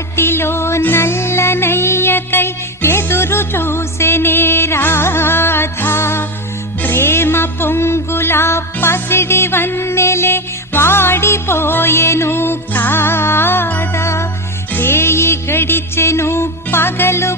తటిలో నల్లనయ్యకై ఎదురు చూసెనే రాధా. ప్రేమ పొంగుల పసిడి వన్నెలే వాడిపోయెను కాదా. రేయి గడిచెను పగలు